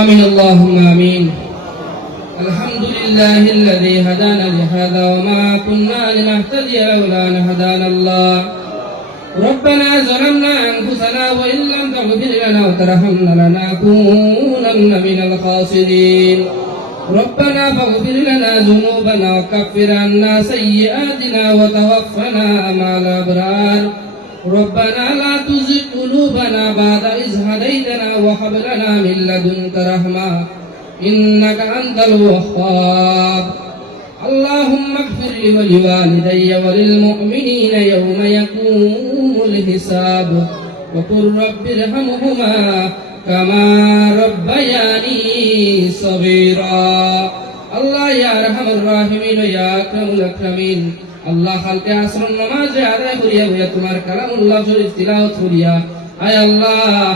آمين اللهم آمين. الحمد لله الذي هدانا لهذا وما كنا لنهتدي لولا أن هدانا الله. ربنا ظلمنا أنفسنا وإن لم تغفر لنا وترحمنا لنكونن من الخاسرين. ربنا فاغفر لنا ذنوبنا وكفر عنا سيئاتنا وتوفنا مع الأبرار. ربنا لا تزغ قلوبنا بعد إذ هديتنا وهب لنا من لدنك رحمة إنك أنت الوهاب. اللهم اغفر لي ولوالدي وللمؤمنين يوم يقوم الحساب وقل رب ارحمهما كما ربياني صغيرا. الله يا أرحم الراحمين يا أكرم الأكرمين. আল্লাহ কালকে আসর নামাজে আদায় করিয়া বইয়া তোমার কালামুল্লাহ শরীফ তিলাওয়াত করিয়া আয় আল্লাহ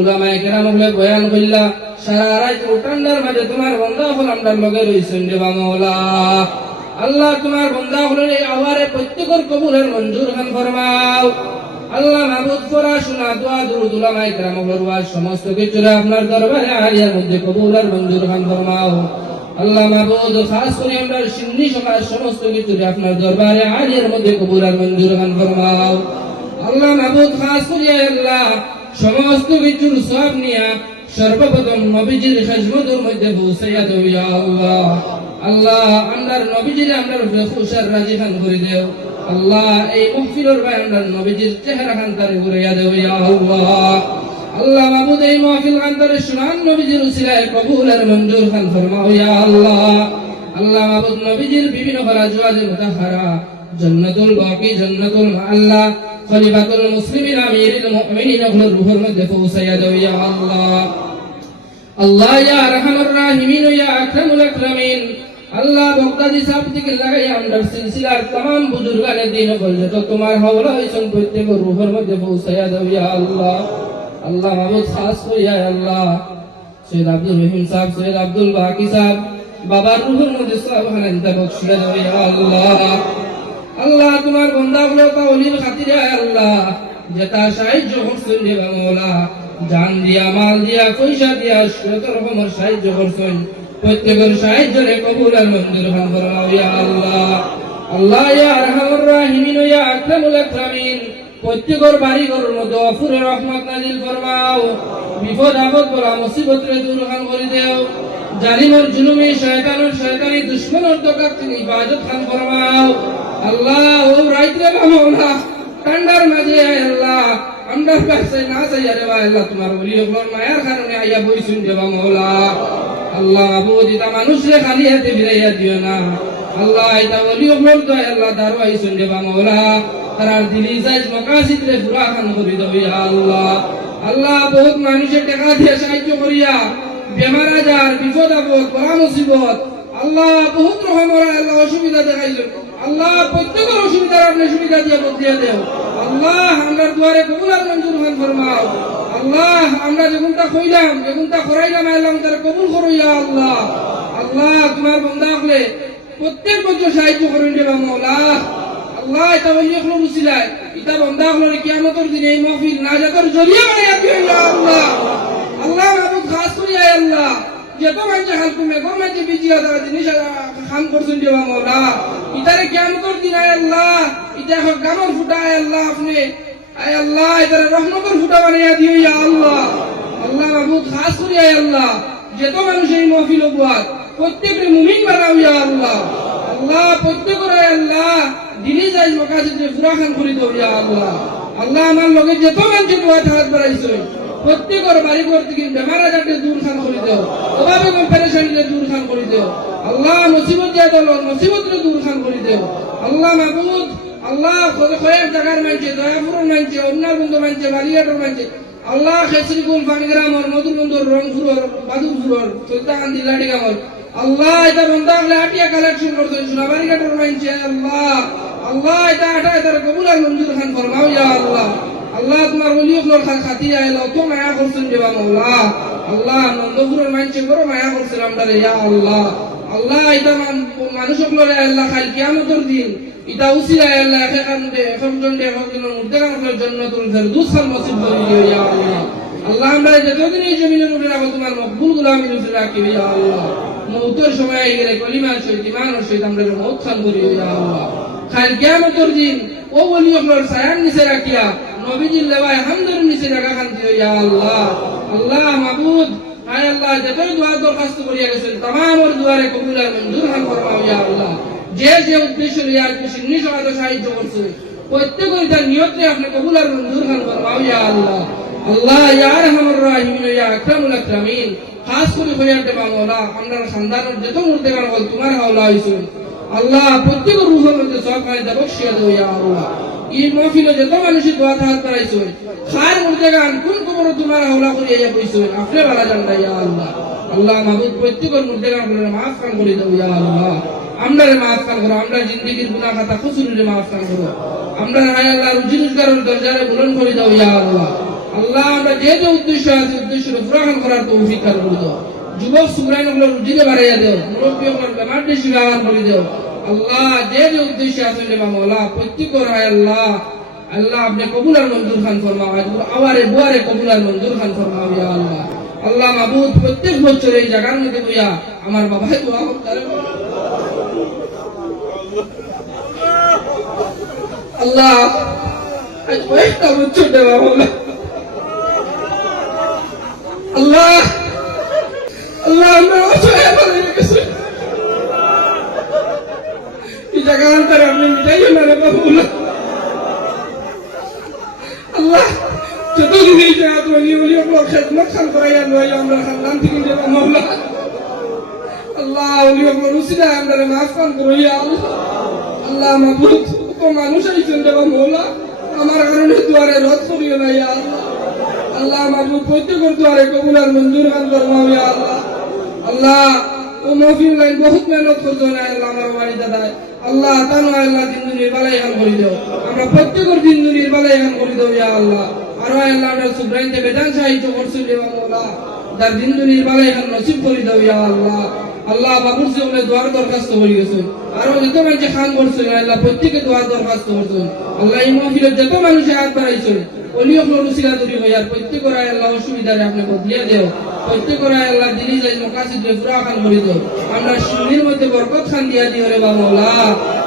উলামায়ে কেরাম হলে বয়ান কইলা সারা রাত উঠান্ডার মাঝে তোমার বান্দা হল আমরার লগে রইছেন রে মাওলা। আল্লাহ তোমার বান্দা হলের এই আওয়ারে প্রত্যেকের কবুলের মঞ্জুর খান ফরমাও। আল্লাহ মাবুদ পড়াশোনা দোয়া দুরূদ উলামায়ে কেরাম হলের ওয়াজ সমস্ত কিছুরে আপনার দরবারে আলিয়ার মধ্যে কবুল আর মঞ্জুর খান ফরমাও। আল্লাহ মাবুদ খাস করে আমরা সিন্নি সকাল সমস্ত কিছুরে আপনার দরবারে আলিয়ার মধ্যে কবুল আর মঞ্জুর খান ফরমাও। আল্লাহ মাবুদ খাস করে আল্লাহ সমস্ত কিছুর সওয়াব নিয়া সর্বপ্রথম নবীজির খিদমতের মধ্যে পৌঁছাইয়া দাও ইয়া আল্লাহ। আল্লাহ আমরার নবীজিরে আমরার খুশার রাজি খান করে দেও। আল্লাহ এই মাহফিলের ভাই আমরার নবীজির চেহারা খান তারে ঘুরাইয়া দাও ইয়া আল্লাহ। আল্লাহ মাবুদ এই মাহফিল খান তারে সুনান নবীজির উসিলায় কবুল আর মঞ্জুর খান ফরমাও ইয়া আল্লাহ। আল্লাহ মাবুদ নবীজির বিভিন্ন আজওয়াজে মুতাহহারা জান্নাতুল বাকি জান্নাতুল আল্লাহ খলিফাতুল মুসলিমিন আমিরুল মুমিনিন ওগুলোর রূহের মধ্যে পৌঁছাইয়া দাও ইয়া আল্লাহ। আল্লাহ ইয়া আরহামুর রাহিমিন ইয়া আকরামুল আকরামিন। আল্লাহ বক্তাদি সাহেব থেকে লাগাই আমরা সিলসিলার तमाम বুজুর্গানের দিন পর্যন্ত তোমার হাওলা হইছেন প্রত্যেকের রূহের মধ্যে পৌঁছাইয়া দাও ইয়া আল্লাহ। আল্লাহ মাবুদ খাস করিয়া আল্লাহ সৈয়দ আব্দুল রহিম সাহেব সৈয়দ আব্দুল বাকি সাহেব বাবার রূহের মধ্যে সাবহানাল্লাহ বখশিয়া দাও ইয়া আল্লাহ। আল্লাহ তোমার বান্দাগুলো কাউলির খাতিরে আল্লাহ যেটা সাহায্য করছেন রে মাওলা জান দিয়া মাল দিয়া পয়সা দিয়া যত রকমের সাহায্য করছেন প্রত্যেকের সাহায্যে কবুল আর মঞ্জুর খান ফরমাও ইয়া আল্লাহ। আল্লাহ ইয়া আরহামুর রাহিমিন ইয়া আকরামুল আকরামিন। প্রত্যেকের বাড়ি ঘরের মধ্যে অফুরে রহমত নাজিল ফরমাও। বিপদ আপদ বলা মুসিবত রে দূর খান করে দেও। জালিমের জুলুমি শয়তানের শয়তানি দুশমনের দোকাত তিনি ইবাদত খান ফরমাও। আল্লাহ ও রাইতে মাওলা ঠান্ডার মাঝে আল্লাহ আমরা কাছে না চাইয়া রে আল্লাহ তোমার ওলি ওগুলোর মায়ার কারণে আইয়া বইছুন রে মাওলা। আল্লাহ মাবুদ এটা মানুষরে খালি হাতে ফিরাইয়া দিও না। আল্লাহ এটা ওলি ওগুলোর তো আল্লাহ দারো আইছুন রে মাওলা তার দিলি জায়েজ মাকাসিদ রে পুরা খান করে দাও ইয়া আল্লাহ। আল্লাহ বহুত মানুষের টাকা দিয়ে সাহায্য করিয়া বেমার আজার বিপদ আপদ বড় মুসিবত আল্লাহ বহুত রকমের আল্লাহ অসুবিধা দেখাইছো। আল্লাহ প্রত্যেকের অসুবিধার আপনি সুবিধা দিয়ে বদলিয়ে দেও। আল্লাহ আমরা দুয়ারে কবুল আর মঞ্জুর খান ফরমাও। আল্লাহ আমরা যেগুনটা কইলাম যেগুনটা করাইলাম আল্লাহ তারা কবুল করো ইয়া আল্লাহ। আল্লাহ তোমার বান্দা হলে প্রত্যেক বছর সাহায্য করুন রে মাওলা। আল্লাহ এটা ওলি হলো উসিলায় এটা বান্দা হলো কিয়ামতের দিনে এই মাহফিল নাজাতের জরিয়া বানাইয়া দিও ইয়া আল্লাহ। আল্লাহ মাবুদ খাস করি আল্লাহ যত মানুষ হালকু মেঘর মাঝে বিজিয়া দেওয়া জিনিস খান করছেন রে মাওলা ইতারে কিয়ামতের দিন আয় আল্লাহ ইটা গামর ফুটা আয় আল্লাহ আপনি আয় আল্লাহ ইতারে রহমতের ফুটা বানাইয়া দিও ইয়া আল্লাহ। আল্লাহ মাবুদ খাস করি আয় আল্লাহ যত মানুষ এই মাহফিল উপহার প্রত্যেকের মুমিন বানাও ইয়া আল্লাহ। আল্লাহ প্রত্যেকের আয় আল্লাহ দিলি জায়েজ মাকাসিদ পুরা খান করে দাও ইয়া আল্লাহ। আল্লাহ আমার লগে যত মানুষ দোয়া হাত বাড়াইছে প্রত্যেকের বাড়ি ঘর থেকে বেমার আজারকে দূর খান করে দেও অভাবে এবং পেরেশানিকে দূর খান করে দেও। আল্লাহ মুসিবত দিয়া দল মুসিবতকে দূর খান করে দেও। আল্লাহ মাবুদ আল্লাহ কয়েক জায়গার মানছে দয়াপুরের মানছে অন্যার বন্ধু মানছে বালিয়াটোর মানছে আল্লাহ খেসরিকুল পানিগ্রামর মধুরবন্ধুর রংপুরের বাদুরপুরের সৈতাকান্দি লাডিগামর আল্লাহ এটা বন্ধা হলে আটিয়া কালেকশন করছেন সোনাবাড়িঘাটের মানছে আল্লাহ। আল্লাহ এটা আটা এটার কবুল আর মঞ্জুর খান ফরমাও ইয়া আল্লাহ। আল্লাহ তোমার ওলি ওগুলোর খাতিরে আইলো তো মায়া করছেন রে মাওলা। আল্লাহ নন্দপুরের মানছে বড় মায়া করছেন আমরা ইয়া আল্লাহ। আল্লাহ এটা মানুষ ওগুলোরে আল্লাহ খালি কিয়ামতের দিন এটা উসিলায় আল্লাহ এখন জন এখন জন মুর্দে কামতের জন্য তোর ফেরদৌস খান নসিব করে দিও ইয়া আল্লাহ। আল্লাহ আমরা যতদিন এই জমিনের উপরে রাখো তোমার মকবুল গোলামির উপরে রাখি ইয়া আল্লাহ মৌতের সময় গেলে কলিমার সহিত ইমানের সহিত আমরা মৌত খান করি ইয়া আল্লাহ খাল কিয়ামতের দিন ও ওলি আপনার সায়ান নিচে রাখিয়া নবীজির লেবায় হামদের নিচে রাখা খান দিও ইয়া আল্লাহ আল্লাহ মাবুদ হায় আল্লাহ যতই দোয়া দরখাস্ত করিয়া গেছেন তামামের দুয়ারে কবুল আর মঞ্জুর খান ফরমাও ইয়া আল্লাহ যে যে উদ্দেশ্য লিয়া আজকে সিন্নি সমাজে সাহায্য করছে প্রত্যেকের তার নিয়তে আপনি কবুল আর মঞ্জুর খান ফরমাও ইয়া আল্লাহ আল্লাহ ইয়া আরহামুর রাহিমিন ইয়া আকরামুল আকরামিন খাস করে ফরিয়াদ মাওলা আমরা খানদানের যত মুর্দেগান বল তোমার হাওলা হইছে আল্লাহ প্রত্যেকের রূহের মধ্যে সব ফায়দা বখশিয়া দাও ইয়া আল্লাহ এই মাহফিলে যত মানুষের দোয়া হাত করাইছো খার মুর্দেগান কোন কবর তোমার হাওলা করিয়া ইয়া কইছো আপনি ভালো জানেন ইয়া আল্লাহ আল্লাহ মাবুদ প্রত্যেকের মুর্দেগান আপনারা maaf কান করে দাও ইয়া আল্লাহ আমরারে maaf কান করো আমরা জিন্দেগীর গুনাহ খাতা কসুরে maaf কান করো আমরা হায় আল্লাহ রুজি রোজগারের দরজারে বুলন্দ করে দাও ইয়া আল্লাহ আল্লাহ আমরা যে যে উদ্দেশ্য আছে উদ্দেশ্যের পূরণ করার তৌফিক দান করে দাও যুবক সুগ্রাইন গুলো রুজিতে বাড়াইয়া দাও মুরব্বী গুলো বেমার দেশি ব্যবহার করে দাও আল্লাহ যে যে উদ্দেশ্য আছে রে মাওলা প্রত্যেকের হায় আল্লাহ আল্লাহ আপনি কবুল আর মঞ্জুর খান ফরমাও আওয়ারে বুয়ারে কবুল আর মঞ্জুর খান ফরমাও ইয়া আল্লাহ আল্লাহ মাবুদ প্রত্যেক বছর এই জায়গার মধ্যে বইয়া আমার বাবাই দোয়া করতে আল্লাহ আজ কয়েকটা বছর দেওয়া হলো আল্লাহ আল্লাহ আমরা অসহায় হয়ে গেছি এই জায়গার অন্তরে আপনি মিটাইও না রে বাবুল্লাহ আল্লাহ যতদিন এই জায়গা তুমি বলি আপনার খেদমত খান করাইয়া লইয়া আমরা খানদান থেকে দেবা মাওলা আল্লাহ ওলি আপনার উসিলা আমরা মাফ কান করাইয়া আল্লাহ মাবুদ ও মানুষ আইছেন দেবা মাওলা আমার কারণে দুয়ারে রদ করিও না ইয়া আল্লাহ আল্লাহ মাবুদ প্রত্যেকের দুয়ারে কবুল আর মঞ্জুর খান ফরমাও ইয়া আল্লাহ আল্লাহ ও মাহফিল লাইন বহুত মেহনত করছো না আল্লাহ আমার বাড়ি দাদা আল্লাহ তানো আল্লাহ দিন দুনিয়ার বালাই খান করে দাও আমরা প্রত্যেকের দিন দুনিয়ার বালাই খান করে দাও ইয়া আল্লাহ আর আল্লাহ আমরা সুব্রাইনতে বেদান সাহায্য করছো দেবা মাওলা তার দিন দুনিয়ার বালাই খান নসিব করে দাও ইয়া আল্লাহ আল্লাহ বাবুর সে বলে দোয়ার দরখাস্ত করে গেছে আর যত মানুষ খান করছে আল্লাহ প্রত্যেকে দোয়ার দরখাস্ত করছে আল্লাহ এই মাহফিলে যত মানুষ হাত বাড়াইছে ওলি আপনার উসিলা দূর হইয়া প্রত্যেকের আল্লাহ অসুবিধারে আপনি বদলিয়ে দেও প্রত্যেকের আল্লাহ দিলি যাই মকাসিদ পুরা খান করে দাও আমরা সুনির মধ্যে বরকত খান দিয়া দিও রে বাবা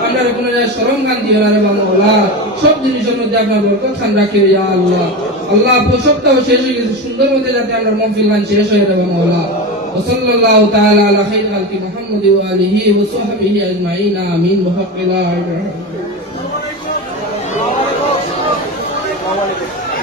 আমরা কোনো শরম খান দিও রে বাবা সব জিনিসের মধ্যে আপনার বরকত খান রাখি ইয়া আল্লাহ আল্লাহ সপ্তাহ শেষ হয়ে গেছে সুন্দর মধ্যে যাতে আমরা মাহফিল গান শেষ হয়ে যাবে মাওলা وصلى الله تعالى على خير خلق محمد وآله وصحبه أجمعين آمين بحق لا إله إلا الله